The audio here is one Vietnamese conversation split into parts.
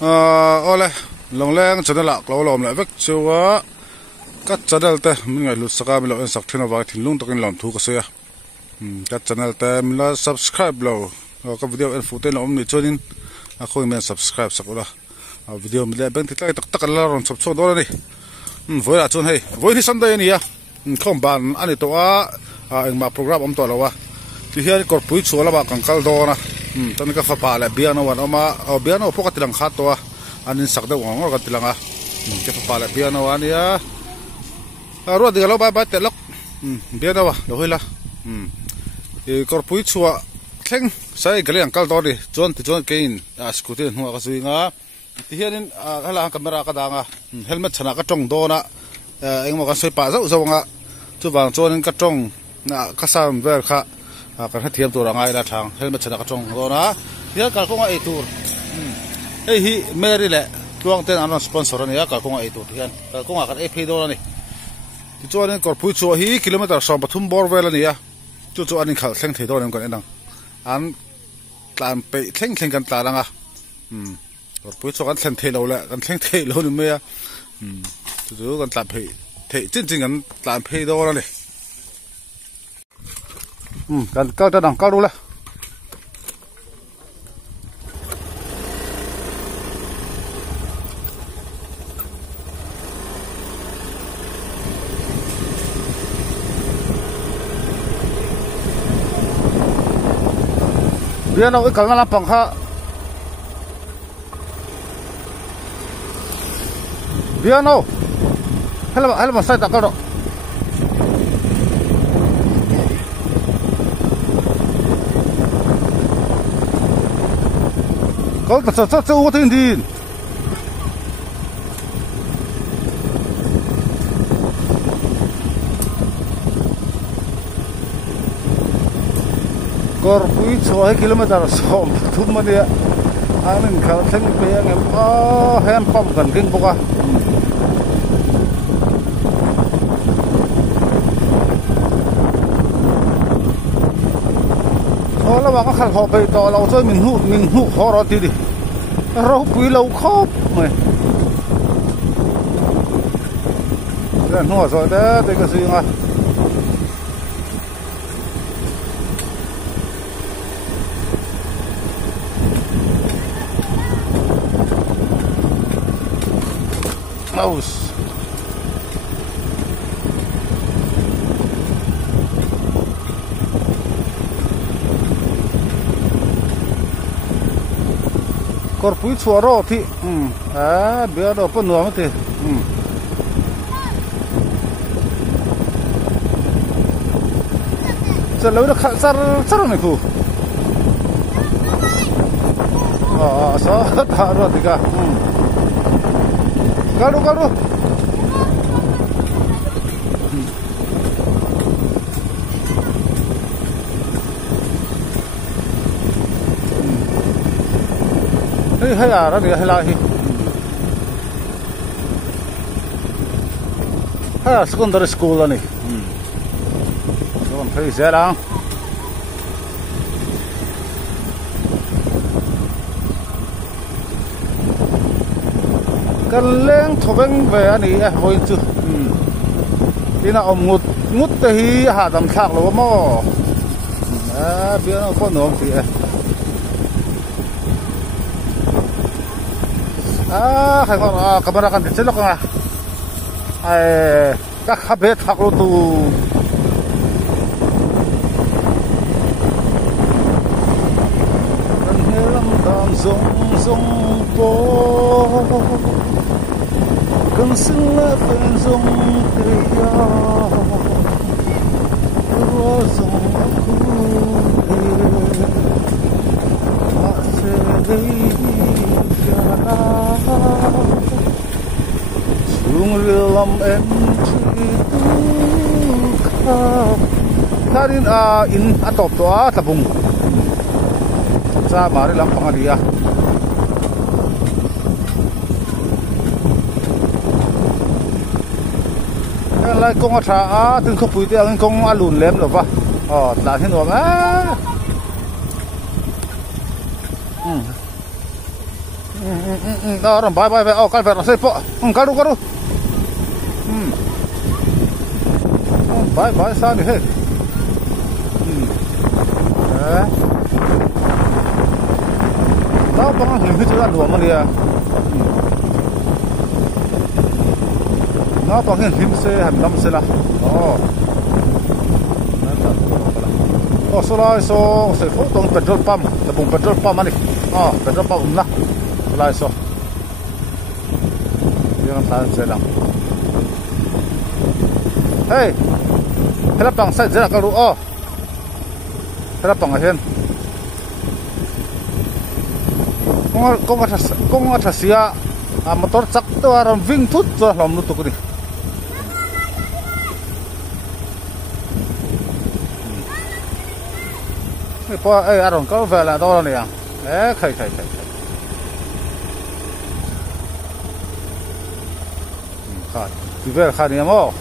ole long leng channel la klo lom la vek chuwa ka channel te min ngai lut saka mi lo en sak thina wa thin lung takin lom thu ka se ya ka channel te min la subscribe lo ka video en fu te lom ni chonin a khoi men subscribe sakula a video mi le beng ti tak tak la ron chop chho do ni voi la chon hei voi ni sunday ni ya khom ban ani to a engma program om to lo wa ti hian kor pui chula ba kangkal do na tan ka fa pa la biano wan oma biano poka tilang khat to anin sakda wangor ka tilanga ke fa pa la biano wan ya ro diga lo ba te lok biano wa lo hila e kor pui chua thleng sai gale angkal do ni chon ti chon kein a scooty hnuwa ka suinga ti hianin hala camera ka danga helmet chana ka tong do na engmo ka soi pa zo zo nga chu wang chonin ka tong na ka sam ver kha kan hathiam tur angai la thang helmet chana ka tong do na ya kal ko nga e tur ei hi meri le tuang ten anon sponsor ani ya kal ko nga e tur hian kal ko nga kan e phe do ni ti chonin kor pui chu hi kilometer som pathum bor vel ani ya chu chu anin khal thleng thei do nem kan enang an tlan pe thleng kan tla langa kor pui chu kan thleng thei lo la kan thleng thei lo ni me ya chu kan tla phei thei chin chin kan tlan phei do la ni kan kal ta dang kal ru la dia nak ikan ngalah pangha dia no helma sai tak kau kau tak cakap utin din kor pui 6 kilometer som thum ma dia anin khal theng pe ngam hem pom kan king boka ola ba ka khal ho pe to lo choi min hu ho ro ti di ro pui lo khop mai ran ho so da te ka si nga Aus. Kor pui chuaro thi bia do pa nuam te chalo da char ne ku sa ta ro diga Garu hay ra đi hay la hi secondary school ani còn thấy dễ lắm kan leng thobeng ve ani a hoi chu ina ngut te hi ha dam thak lo mo bia no ko nom ti khai ko kamera kan chelo ka ka khabe thak lo tu kan helam dam zong po更新了分钟的药，我总哭的，那些泪下，从日浪em去渡口。Karin in atop to tabung, sa mari lang pangalia. Lại công thả từng khúc bụi tiêu công lùn lém được va là thế nào Orang bye oh kan ver sai po karu bye sa ni he tao bang him hi chuan luam ania nó bang him se han lam se la so lai so se pho tong petrol pump ta bung petrol pump ani petrol pump na lai so yang ta se lang hey hela pang sai jera ka ru hela pang hen kong nga thasia motor chak to aram ving thut to hlom nu tu ni po aron ka vela do ni ya khai khai ti ver kha ni mo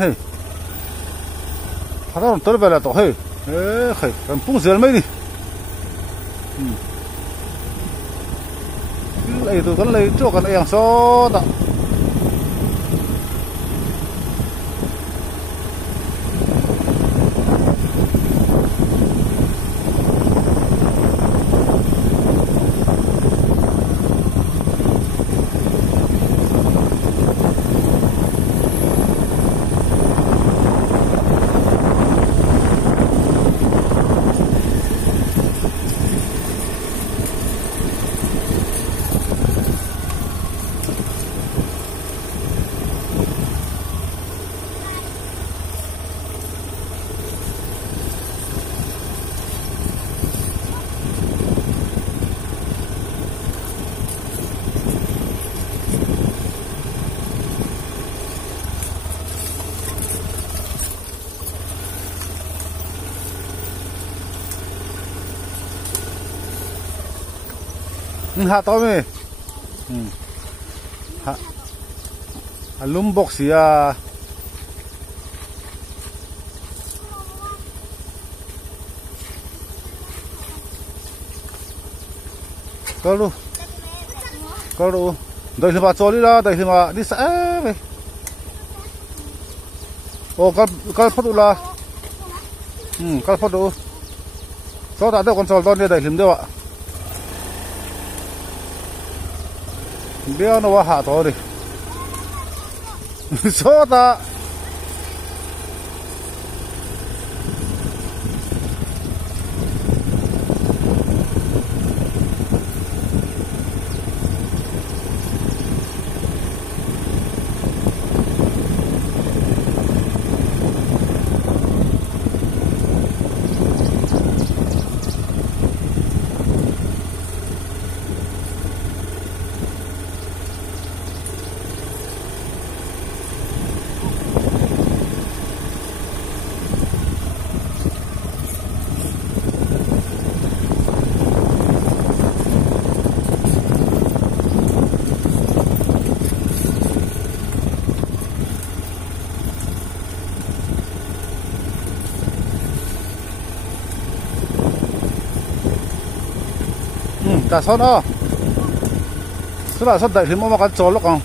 hey haron tor bela to hey khai kan pung zel mai ni lấy từ con lấy chỗ con em số đó hạ to me lum box ya Kalau dari lima coli lah, dari lima di sana. Oh, kal foto lah. Kal foto. So tak ada konsol tahun dia dari lim dia, Pak. Dia nak wah tahu ni. So tak. cả son o số là son đại thì mà cái chỗ lúc không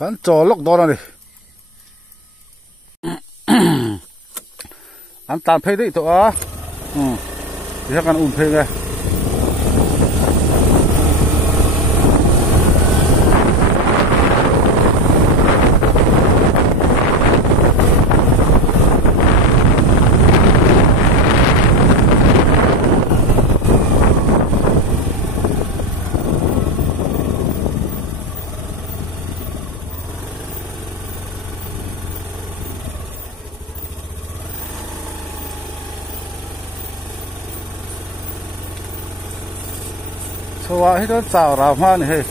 cái chỗ lúc đó này anh tạm phê đấy tụi á thì các anh phê nghe so hết đó chào rào hoa này hết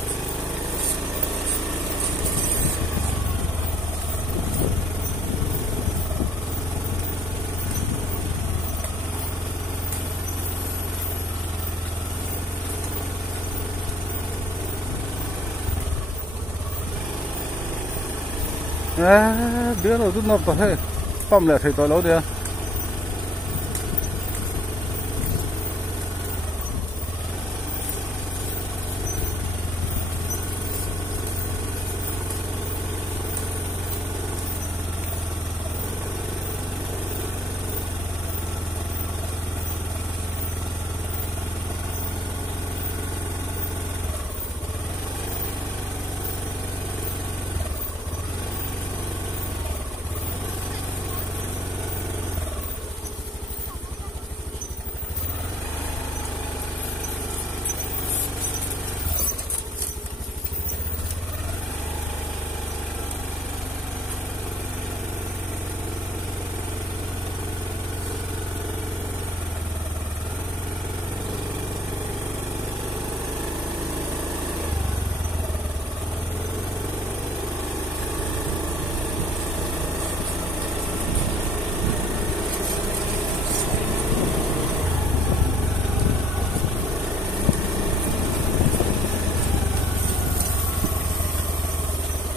biết rồi rút nộp hết phong lệ thì tôi lâu đi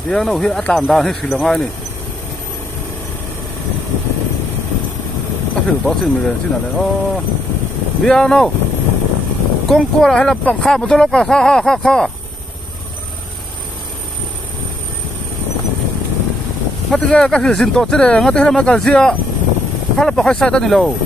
tiếng đâu hiện tạm đàn hết xí là ngay này các thử đó xin mình xin là đấy tiếng đâu công cô là hay là bằng kha một số lúc là kha ngắt cái các thử xin tốt thế này ngắt cái làm cái gì à khá là bằng khai sai ta này lâu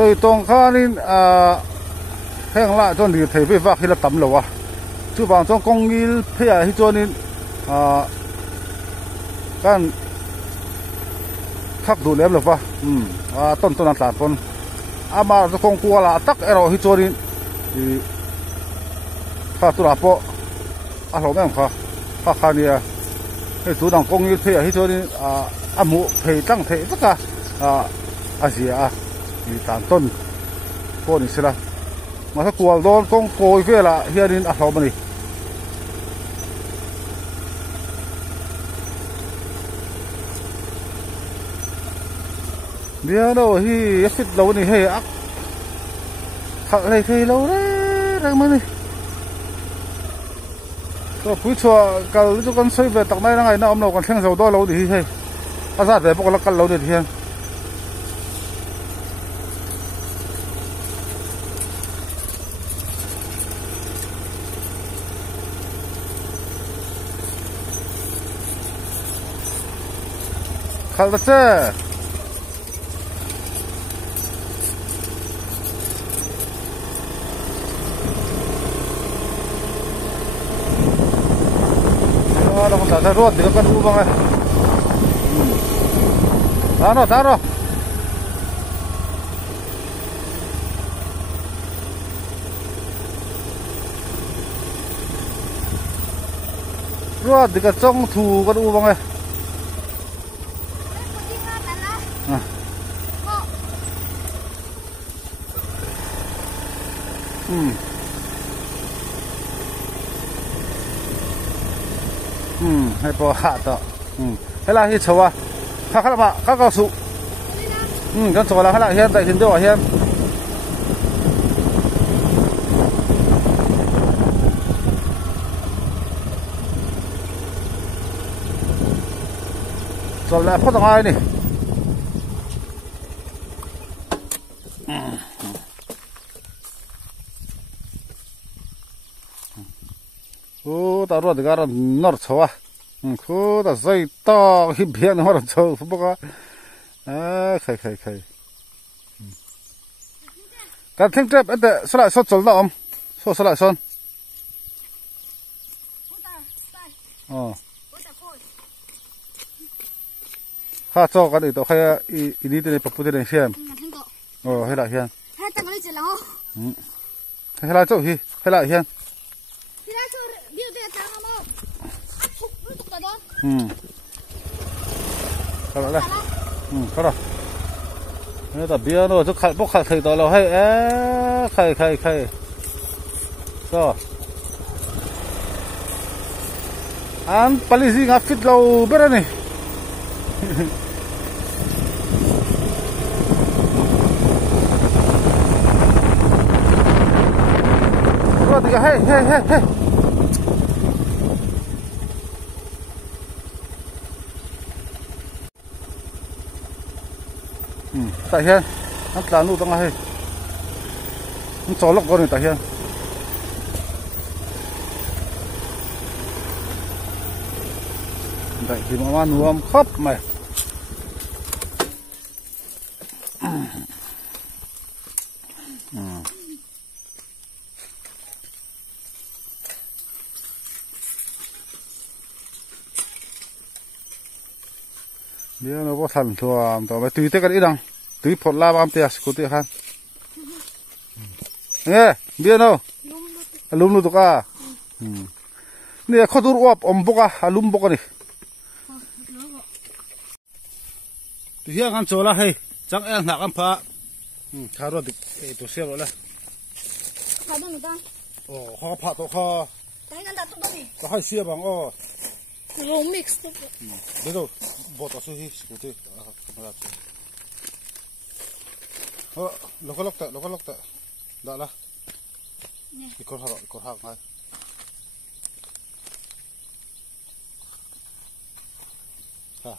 rồi tông kha nên hẹn lại cho người thấy về vạc hay là tắm lẩu à chú bảo trong công nghiệp phải là cho nên kan khắc đủ lem lẩu à tôn tôn ăn tôn ama cho công cụ là tắc ero hi cho nên thì khá tu rapo lẩu em khá nia cái chú đang công nghiệp phải là hi cho nên amu phải tăng thế tất cả gì thì tàn tôn cô này sẽ là màถ้ากลัวโดนกงโกยเวลาเฮียดินอัดลมนี่เดี๋ยวเราฮีฟิตเรานี่เฮียอักขัดอะไรเฮียเราเนี่ยอะไรมานี่ก็ผู้ชัวกันทุกคนช่วยไปตักได้ยังไงนะอมเรากันแข่งเสาตัวเราดิเฮียภาษาแต่พวกเรากันเราดิเฮีย khal ta che nó không xả ra ruột thì con u bằng này thả rồi ruột thì cái trong thù con u bằng này hay bỏ hạ đó hay là hiện châu à khác là bạn các cao su con châu là hay là hiện tại hiện đâu à hiện rồi lại phát ai này tao rồi thì cái nó châu à khu ta dây to hiệp hiện nó là châu phụ bác à khai cái thằng trép ấy để sao lại sốt chốn đó ông sao lại son ha cho cái này tao khai ini tên bắp tên này xem hay là xem hay là chỗ hi hay là xem cái đó đây cái đó đây là bia nó cho khai bốc khai thầy đó là hay khai rồi anh paling gì ngáp fit lâu biết này rồi thì hay tại hiện nó là nụ tông hay nó cho lốc con này tại hiện tại thì mà nuông khóc mày bia nó có thành thua tao phải tùy tới cái đi đằng tùy phật la bám tia cố tia khan nghe bia đâu lum lu tụi à nè khó tụt uap bốc à lum bốc này thì hiện ăn chỗ là hay chẳng em nạc ăn phá khá rồi thì tụi xe rồi là khá đâu người ta họ phá tụi họ đấy nó đặt tụi nó gì có hai xe bằng rồi mix đấy bây giờ bỏ tao xuống hi cố tia lộc tệ đã là cái con hàng này ha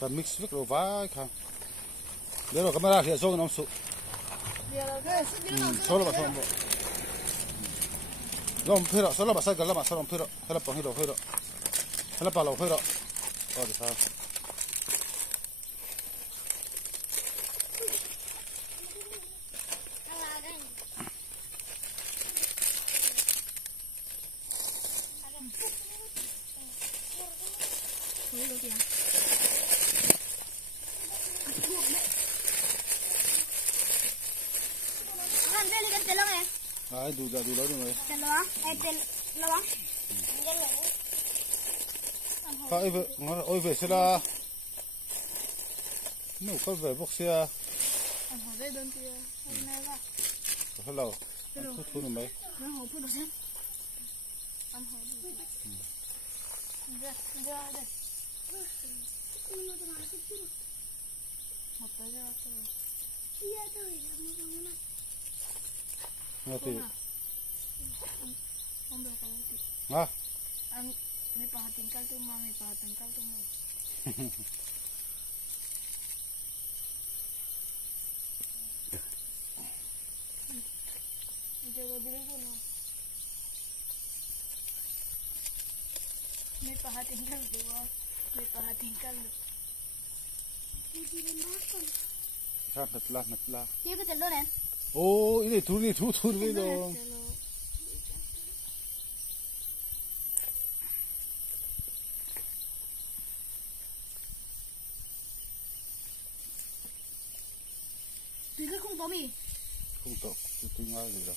ta mix với đồ vải khang để rồi camera hiện xuống nó sụp số là bao nhiêu rồi phê rồi số là bao nhiêu cái là mà số là phê rồi hay là bao nhiêu phê rồi hay là bao lâu phê rồi rồi sao ai đủ đó rồi phải về ôi về sẽ là nếu có về bốc xe hello thu nó mấy ngerti ah may pahatingkal tuh mami pahatingkal tuh mo jago diri ko no May pahatingkal dua. May pahatingkal. Hindi rin bakal. Natla. Dia ke telur kan? Oh, ini tur dong. Tiga kong Tommy. Không tốt, tinggal gì đâu.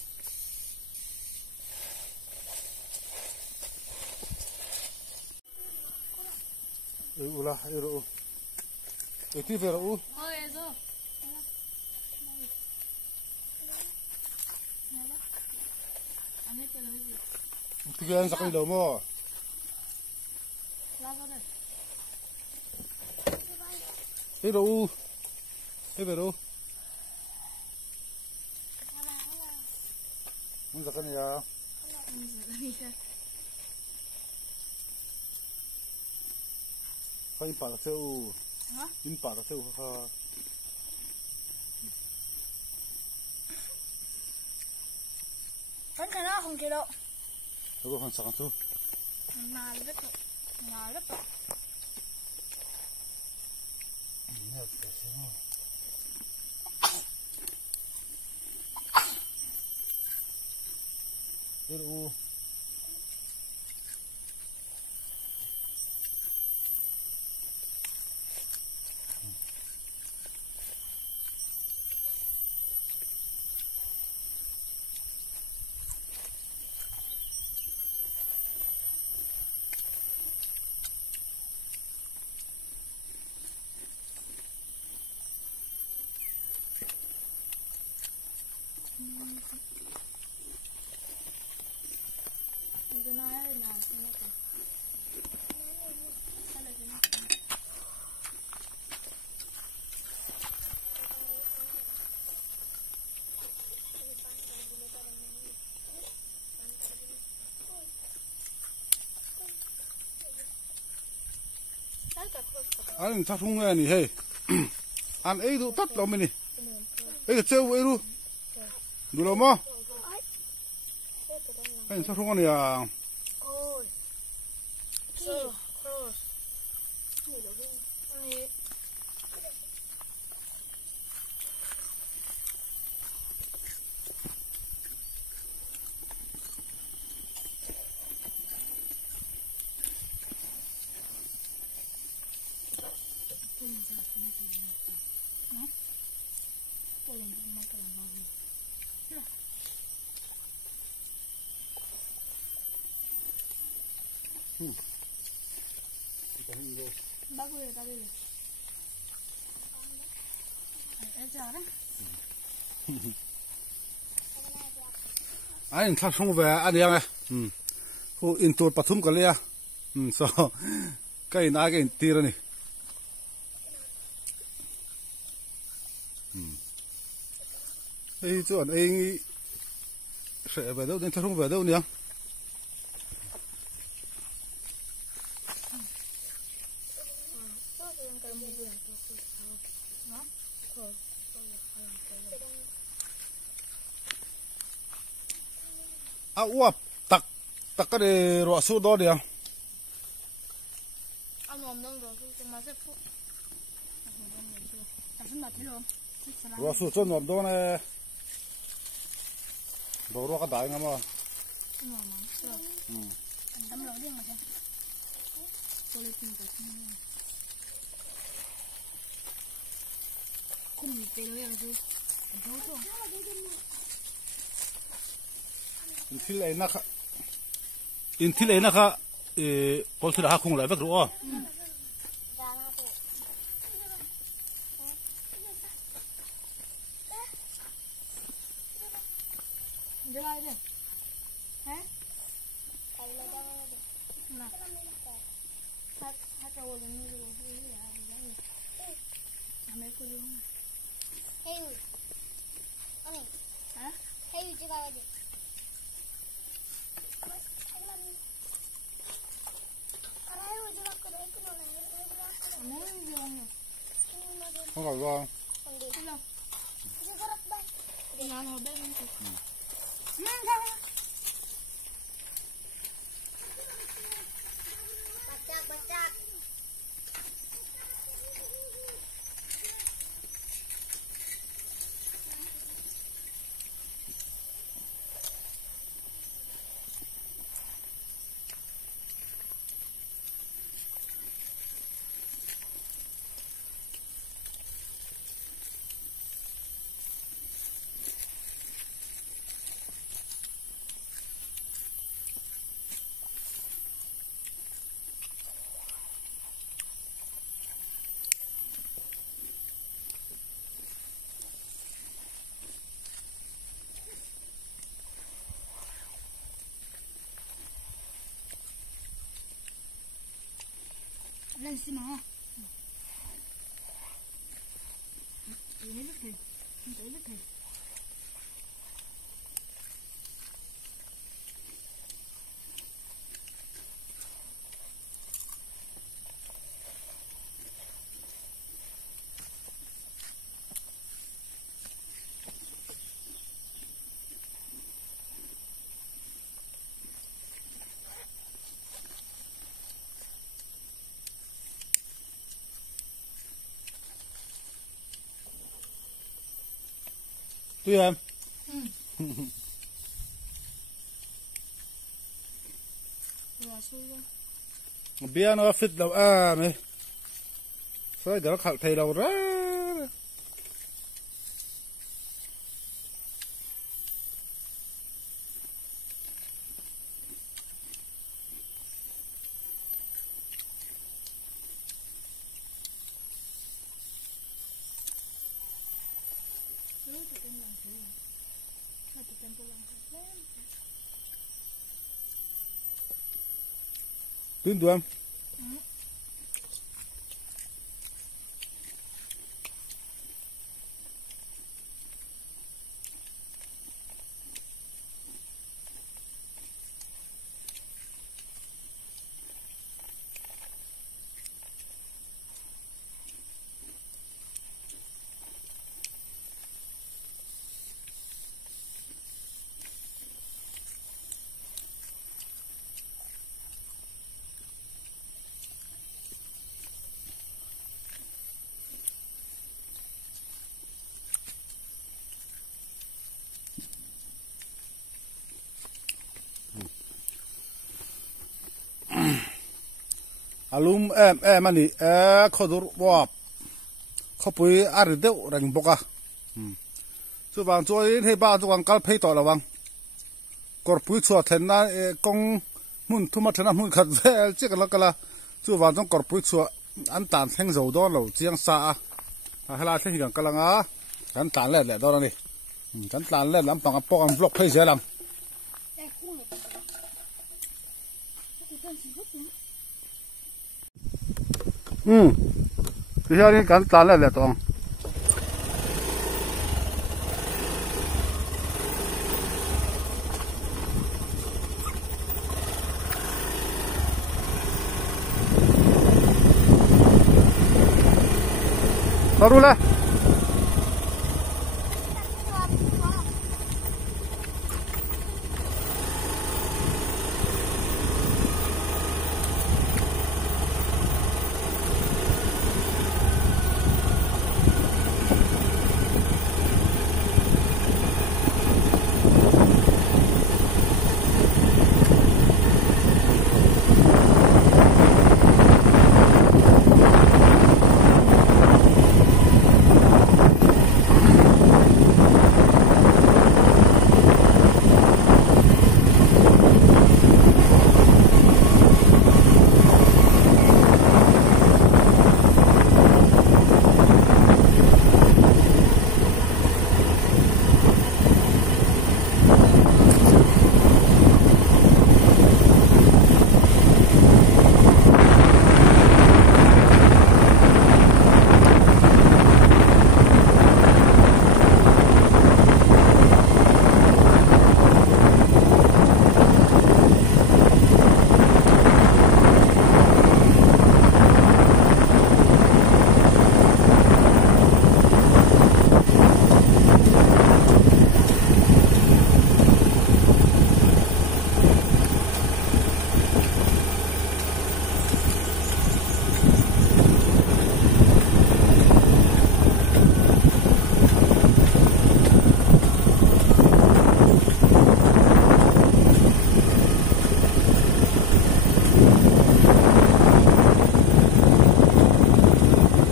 Ulah, iru. Itu veru. Oh, eso. Ane pelo hivi. Tiga sakali daw mo. Lava deh. Iru. Veru. Ang sakali ya. Kau impak seu. Hah? Impak seu kau. Kan kena không kilo. Aku kan sakang tu. Nalep. Nalep. Ini apa sih? Iru. Itu naya na sini tu. Kalau sini. Anh thắt không nghe nè hey. Anh ấy đủ tắt lòng mình nè. Ấy cái treo ấy đủ. Đủ lòng mà. Anh thắt không nghe nè à. Ôi. So cross. Ni. Bagus ya tadi. Ejar dah. Anh thắt không về anh đi nghe. Cô in tour pathum cái này. So cái nào cái tira này. Ấy chỗ anh sẽ về đâu đến thắt không về đâu nhỉ? Uap tak cái này rõ số đó đi à? Anh làm đông rồi thì mà sẽ phụ. Tapi mati loh. Rõ số cho nằm đó này. Đồ rõ cái đại ngắm à? Anh làm đi mà xem. Boleh pintar sini. Kung pero yang tu. Betul tu. In thil ai na kha pol thira ha khung lai vek ro Jalan aja. Hah? Nah. Hata wala ni ro hili ya. Ameko yung. Hey. Ani. Hah? Hey, juga aja. không phải lo lên xí mà lấy nước thì lấy nước thì Tuy em rồi xui luôn bia nó fit đâu à mày sao giờ nó khảo thầy đâu ra tuyên tụi em alum em anh đi khó dur bọp khó bùi ăn được rành bốc à chú vàng chú ấy hay ba chú vàng cá phê tỏi là vàng cột bùi chua thèn na con muốn thu mất thèn na muốn khát dễ chứ cái là chú vàng trong cột bùi chua ăn tàn thanh dầu đó lẩu chiang sa hay là thế cái là ngã ăn tàn lẹ lẹ đó này ăn tàn lẹ lắm bằng cái bọc ăn vlog phê dễ lắm thì giờ đi cắn tán lại là toàn baru lah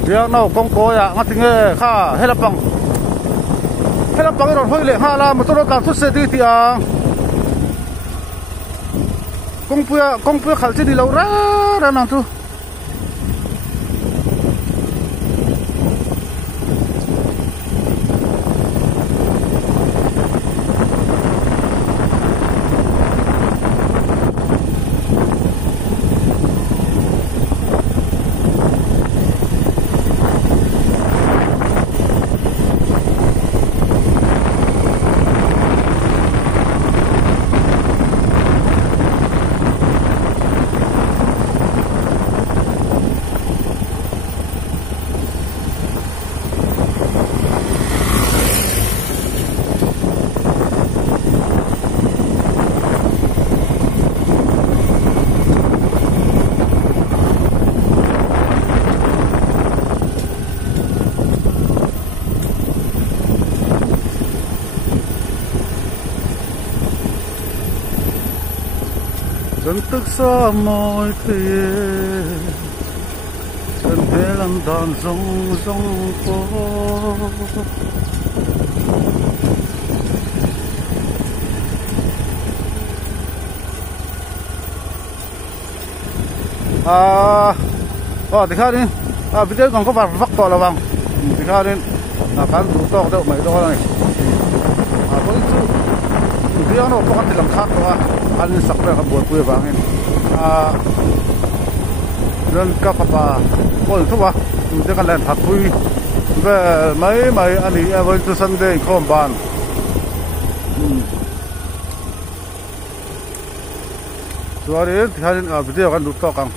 riêng nào công cố ya ngắt tiếng nghe kha hết lapang rồi hơi lệ ha là một số tàu xuất xe đi thì công phu khảo trên đi lâu ra nào tu tức xa môi thì chân thế lần đàn rong rong phố thì khác đi video còn có vắt to là vâng thì khác đi là cán đủ to đâu mấy đó này có ít chút video nó có cái làm khác đó anh sắp ra cái buổi quê vàng này nên các bà có được không ạ chúng ta lên thật vui về mấy anh ấy với tôi Sunday không bàn rồi đến thì hai video kan đủ to căng